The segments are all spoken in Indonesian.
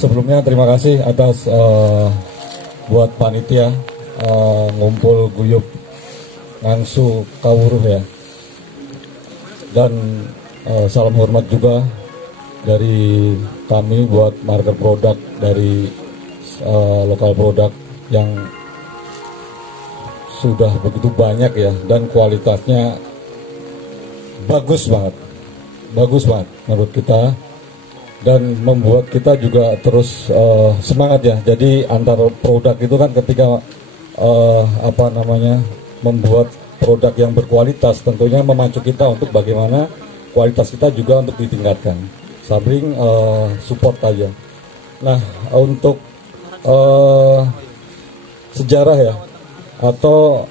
Sebelumnya terima kasih atas buat panitia ngumpul guyup ngangsu kawuruh ya. Dan salam hormat juga dari kami buat market produk dari lokal produk yang sudah begitu banyak ya, dan kualitasnya bagus banget menurut kita, dan membuat kita juga terus semangat ya. Jadi antar produk itu kan ketika membuat produk yang berkualitas tentunya memacu kita untuk bagaimana kualitas kita juga untuk ditingkatkan. Samping support aja. Nah, untuk sejarah ya atau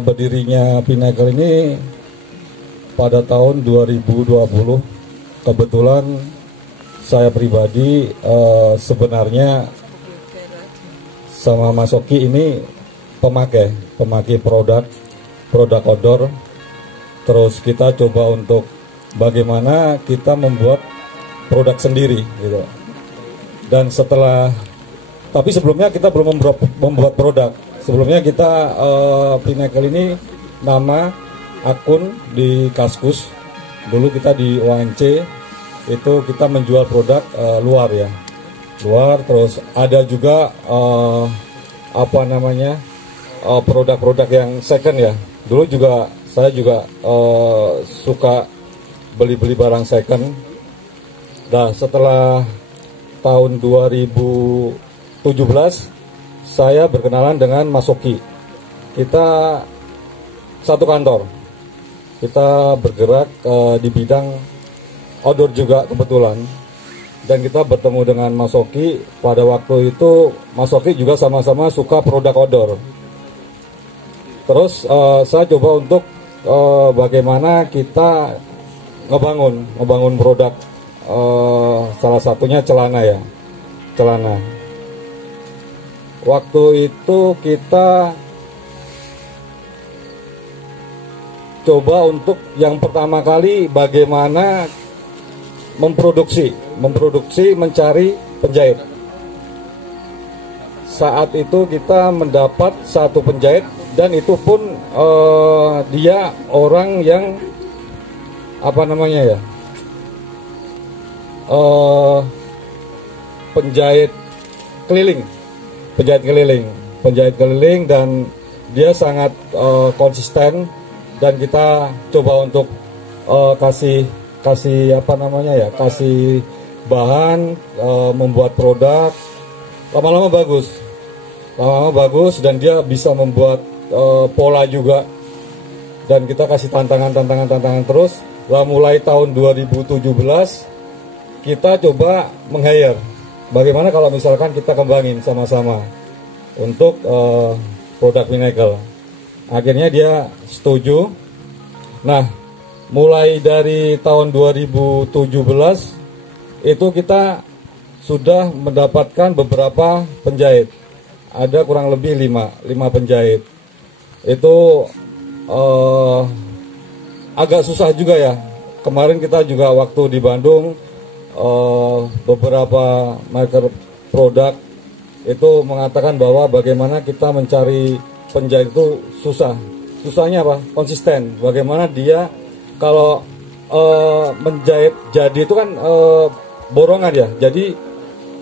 berdirinya Pinnacle ini pada tahun 2020, kebetulan saya pribadi sebenarnya sama Mas Oki ini pemakai produk outdoor. Terus kita coba untuk bagaimana kita membuat produk sendiri gitu. Dan tapi sebelumnya kita belum membuat produk. Sebelumnya kita Pinnacle ini nama akun di Kaskus. Dulu kita di ONC itu kita menjual produk luar ya. Terus ada juga produk-produk yang second ya. Dulu juga saya juga suka beli barang second. Nah, setelah tahun 2017 saya berkenalan dengan Mas Oki. Kita satu kantor. Kita bergerak di bidang outdoor juga kebetulan. Dan kita bertemu dengan Mas Oki. Pada waktu itu Mas Oki juga sama-sama suka produk outdoor. Terus saya coba untuk bagaimana kita ngebangun produk, salah satunya celana. Waktu itu kita coba untuk yang pertama kali bagaimana memproduksi mencari penjahit. Saat itu kita mendapat satu penjahit, dan itu pun dia orang yang penjahit keliling, dan dia sangat konsisten, dan kita coba untuk kasih bahan, membuat produk. Lama-lama bagus, dan dia bisa membuat pola juga, dan kita kasih tantangan terus. Lah mulai tahun 2017 kita coba meng-hire. Bagaimana kalau misalkan kita kembangin sama-sama untuk produk Pinnacle. Akhirnya dia setuju. Nah, mulai dari tahun 2017 itu kita sudah mendapatkan beberapa penjahit. Ada kurang lebih 5 penjahit. Itu agak susah juga ya. Kemarin kita juga waktu di Bandung, beberapa market produk itu mengatakan bahwa bagaimana kita mencari penjahit itu susah. Susahnya apa? Konsisten. Bagaimana dia kalau menjahit jadi itu kan borongan ya. Jadi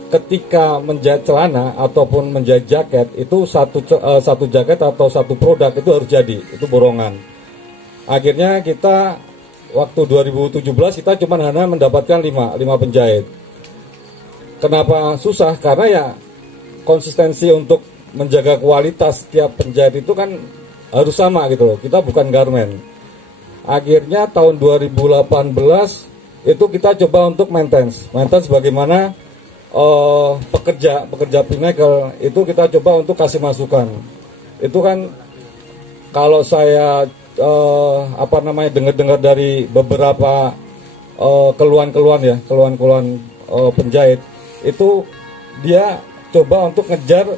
ketika menjahit celana ataupun menjahit jaket itu satu jaket atau satu produk itu harus jadi, itu borongan. Akhirnya kita waktu 2017 kita cuma hanya mendapatkan 5 penjahit. Kenapa susah? Karena ya konsistensi untuk menjaga kualitas setiap penjahit itu kan harus sama gitu loh. Kita bukan garment. Akhirnya tahun 2018 itu kita coba untuk maintenance bagaimana pekerja Pinnacle itu kita coba untuk kasih masukan. Itu kan kalau saya dengar dari beberapa keluhan penjahit itu, dia coba untuk ngejar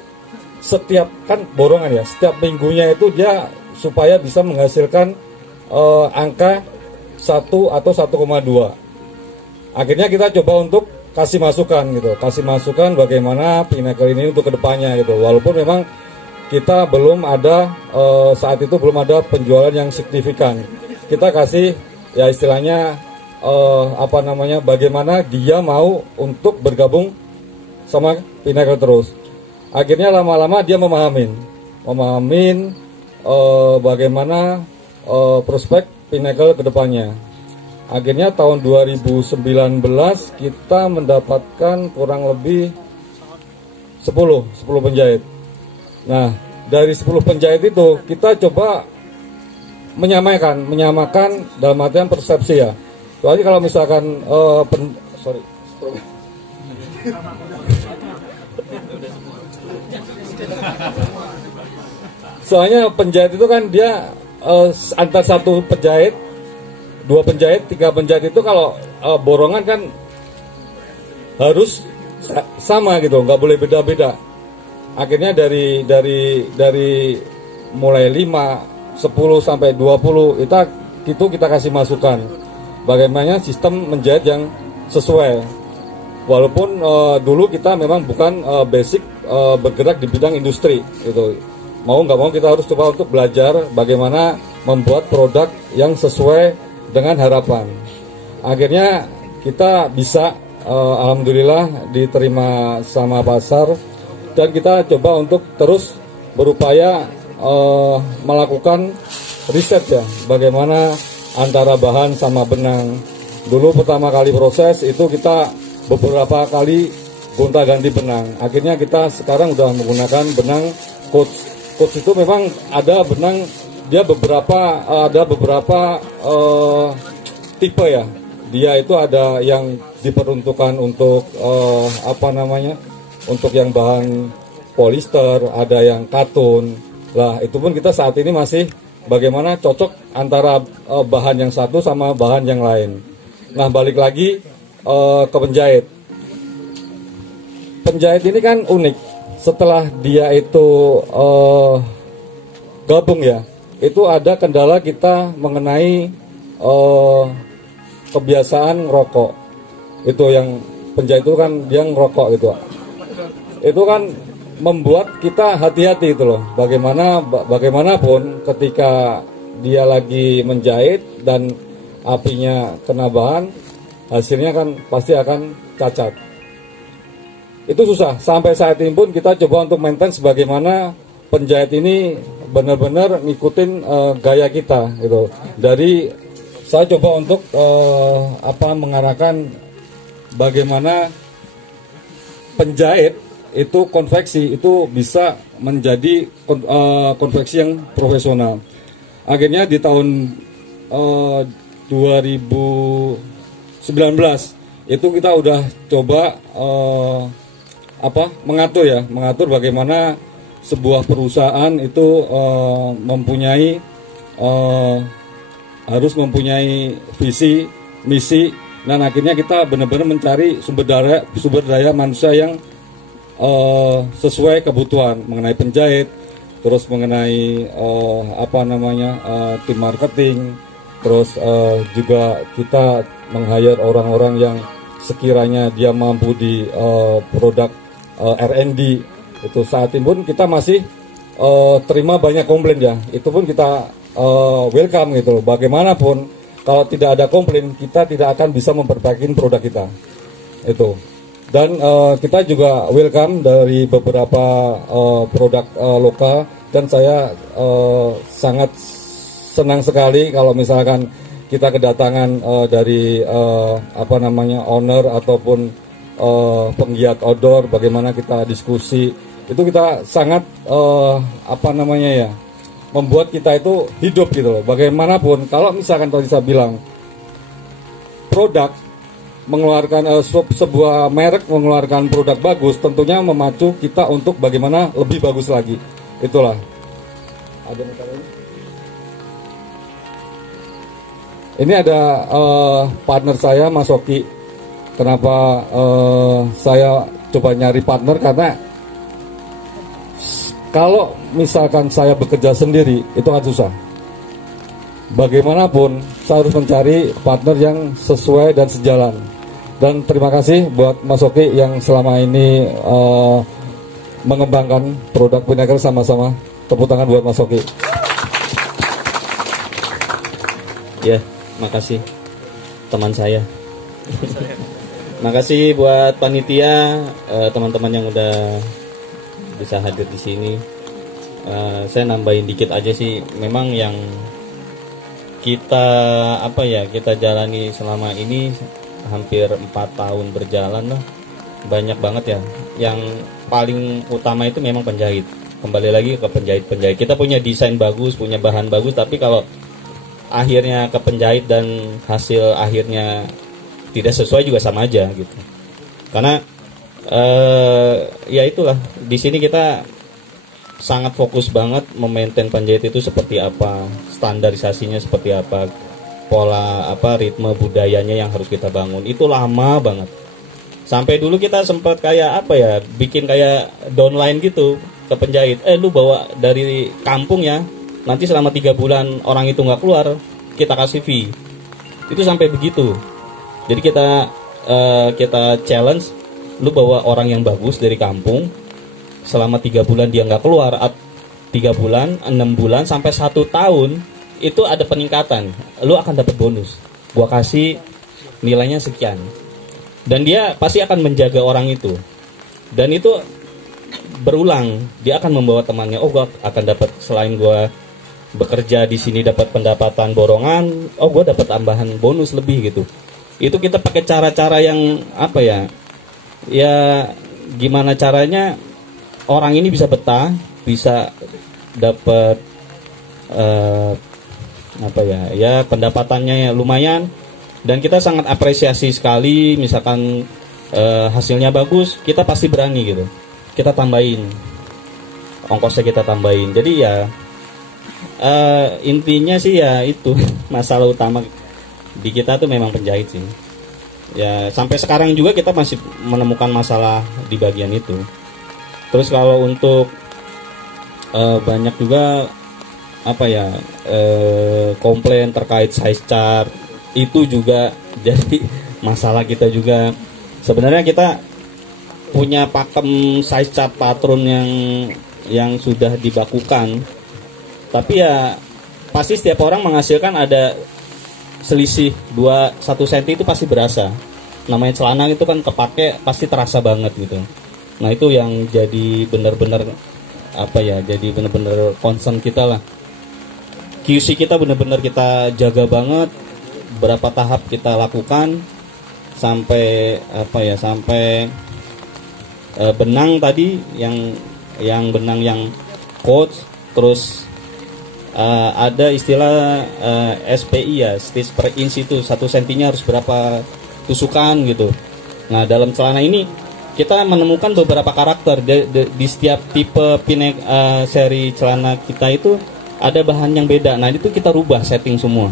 setiap kan borongan ya, setiap minggunya itu dia supaya bisa menghasilkan angka 1 atau 1,2. Akhirnya kita coba untuk kasih masukan gitu, kasih masukan bagaimana Pinnacle ini untuk kedepannya gitu. Walaupun memang kita belum ada saat itu belum ada penjualan yang signifikan. Kita kasih ya istilahnya bagaimana dia mau untuk bergabung sama Pinnacle terus. Akhirnya lama-lama dia memahamin bagaimana prospek Pinnacle kedepannya. Akhirnya tahun 2019 kita mendapatkan kurang lebih 10 penjahit. Nah, dari 10 penjahit itu kita coba menyamakan dalam artian persepsi ya. Soalnya kalau misalkan soalnya penjahit itu kan dia antar satu penjahit, 2 penjahit, 3 penjahit itu kalau borongan kan harus sama gitu, nggak boleh beda-beda. Akhirnya dari mulai 5, 10 sampai 20 itu kita kasih masukan bagaimana sistem menjahit yang sesuai. Walaupun dulu kita memang bukan basic bergerak di bidang industri gitu. Mau nggak mau kita harus coba untuk belajar bagaimana membuat produk yang sesuai dengan harapan. Akhirnya kita bisa alhamdulillah diterima sama pasar, dan kita coba untuk terus berupaya melakukan riset ya, bagaimana antara bahan sama benang. Dulu pertama kali proses itu kita beberapa kali gonta-ganti benang. Akhirnya kita sekarang udah menggunakan benang coach. Coach itu memang ada benang, dia ada beberapa tipe ya. Dia itu ada yang diperuntukkan untuk untuk yang bahan polister, ada yang katun. Lah itu pun kita saat ini masih bagaimana cocok antara bahan yang satu sama bahan yang lain. Nah, balik lagi ke penjahit. Penjahit ini kan unik. Setelah dia itu gabung ya, itu ada kendala kita mengenai kebiasaan rokok. Itu yang penjahit itu kan dia ngerokok gitu. Itu kan membuat kita hati-hati itu loh. Bagaimanapun ketika dia lagi menjahit dan apinya kena bahan, hasilnya kan pasti akan cacat. Itu susah. Sampai saat ini pun kita coba untuk maintain sebagaimana penjahit ini benar-benar ngikutin gaya kita gitu. Dari saya coba untuk mengarahkan bagaimana penjahit itu konveksi itu bisa menjadi konveksi yang profesional. Akhirnya di tahun 2019 itu kita udah coba mengatur bagaimana sebuah perusahaan itu harus mempunyai visi, misi, dan akhirnya kita benar-benar mencari sumber daya manusia yang sesuai kebutuhan mengenai penjahit, terus mengenai tim marketing, terus juga kita meng-hire orang-orang yang sekiranya dia mampu di produk R&D. Itu saat ini pun kita masih terima banyak komplain ya, itu pun kita welcome gitu loh. Bagaimanapun kalau tidak ada komplain, kita tidak akan bisa memperbaiki produk kita itu. Dan kita juga welcome dari beberapa produk lokal, dan saya sangat senang sekali kalau misalkan kita kedatangan dari owner ataupun penggiat outdoor, bagaimana kita diskusi, itu kita sangat membuat kita itu hidup gitu loh. Bagaimanapun kalau misalkan tadi saya bilang produk mengeluarkan sebuah merek mengeluarkan produk bagus, tentunya memacu kita untuk bagaimana lebih bagus lagi. Itulah. Ada ini ada partner saya, Mas Oki. Kenapa saya coba nyari partner, karena kalau misalkan saya bekerja sendiri itu kan susah. Bagaimanapun saya harus mencari partner yang sesuai dan sejalan. Dan terima kasih buat Mas Oki yang selama ini mengembangkan produk Pinnacle sama-sama. Tepuk tangan buat Mas Oki. Ya, makasih teman saya. Makasih buat panitia, teman-teman yang udah bisa hadir di sini. Saya nambahin dikit aja sih, memang yang kita kita jalani selama ini hampir 4 tahun berjalan lah, banyak banget ya. Yang paling utama itu memang penjahit. Kembali lagi ke penjahit. Kita punya desain bagus, punya bahan bagus, tapi kalau akhirnya ke penjahit dan hasil akhirnya tidak sesuai juga sama aja gitu. Karena ya itulah, di sini kita sangat fokus banget memaintain penjahit itu seperti apa, standarisasinya seperti apa, pola ritme budayanya yang harus kita bangun. Itu lama banget. Sampai dulu kita sempat kayak bikin kayak downline gitu ke penjahit. Lu bawa dari kampung ya, nanti selama 3 bulan orang itu nggak keluar, kita kasih fee. Itu sampai begitu. Jadi kita challenge, lu bawa orang yang bagus dari kampung, selama 3 bulan dia nggak keluar, 3 bulan, 6 bulan, sampai 1 tahun, itu ada peningkatan. Lu akan dapat bonus. Gua kasih nilainya sekian. Dan dia pasti akan menjaga orang itu. Dan itu berulang. Dia akan membawa temannya, gua akan dapat, selain gua bekerja di sini dapat pendapatan borongan, gua dapat tambahan bonus lebih gitu. Itu kita pakai cara-cara yang ya gimana caranya orang ini bisa betah, bisa dapat pendapatannya ya lumayan. Dan kita sangat apresiasi sekali, misalkan hasilnya bagus, kita pasti berani gitu, kita tambahin ongkosnya, kita tambahin. Jadi ya intinya sih ya itu masalah utama di kita tuh memang penjahit sih ya. Sampai sekarang juga kita masih menemukan masalah di bagian itu. Terus kalau untuk banyak juga komplain terkait size chart, itu juga jadi masalah kita juga. Sebenarnya kita punya pakem size chart patron yang sudah dibakukan, tapi ya pasti setiap orang menghasilkan ada selisih 1 cm itu pasti berasa. Namanya celana itu kan kepake pasti terasa banget gitu. Nah itu yang jadi benar-benar jadi benar-benar concern kita lah. QC kita benar-benar kita jaga banget, berapa tahap kita lakukan sampai benang tadi yang benang yang coach. Terus ada istilah SPI ya, stitch per inch, itu 1 cm harus berapa tusukan gitu. Nah dalam celana ini kita menemukan beberapa karakter di setiap tipe seri celana kita itu ada bahan yang beda. Nah itu kita rubah setting semua.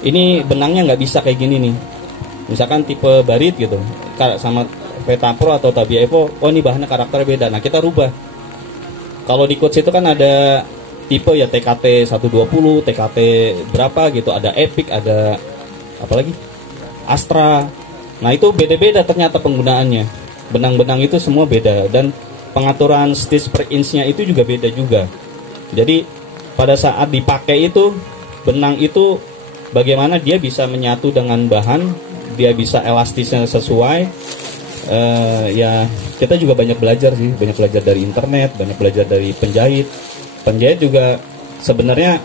Ini benangnya nggak bisa kayak gini nih, misalkan tipe barit gitu sama Veta Pro atau Tabia Evo, ini bahannya karakternya beda. Nah kita rubah. Kalau di coach itu kan ada tipe ya, TKT 120, TKT berapa gitu, ada Epic, ada apalagi Astra. Nah itu beda-beda ternyata penggunaannya. Benang-benang itu semua beda, dan pengaturan stitch per inch-nya itu juga beda juga. Jadi pada saat dipakai itu, benang itu bagaimana dia bisa menyatu dengan bahan, dia bisa elastisnya sesuai. Ya kita juga banyak belajar sih, banyak belajar dari internet, banyak belajar dari penjahit. Penjahit juga sebenarnya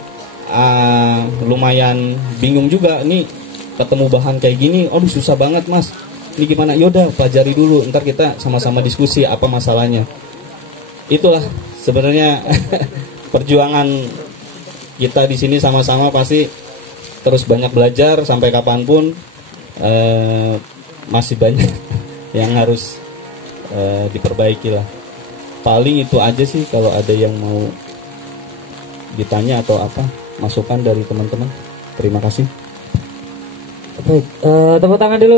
lumayan bingung juga nih, ketemu bahan kayak gini, susah banget mas, ini gimana? Yaudah pelajari dulu, ntar kita sama-sama diskusi apa masalahnya. Itulah sebenarnya perjuangan kita di sini sama-sama, pasti terus banyak belajar sampai kapanpun. Masih banyak yang harus diperbaiki lah. Paling itu aja sih, kalau ada yang mau ditanya atau apa, masukan dari teman-teman. Terima kasih. Baik, tepuk tangan dulu.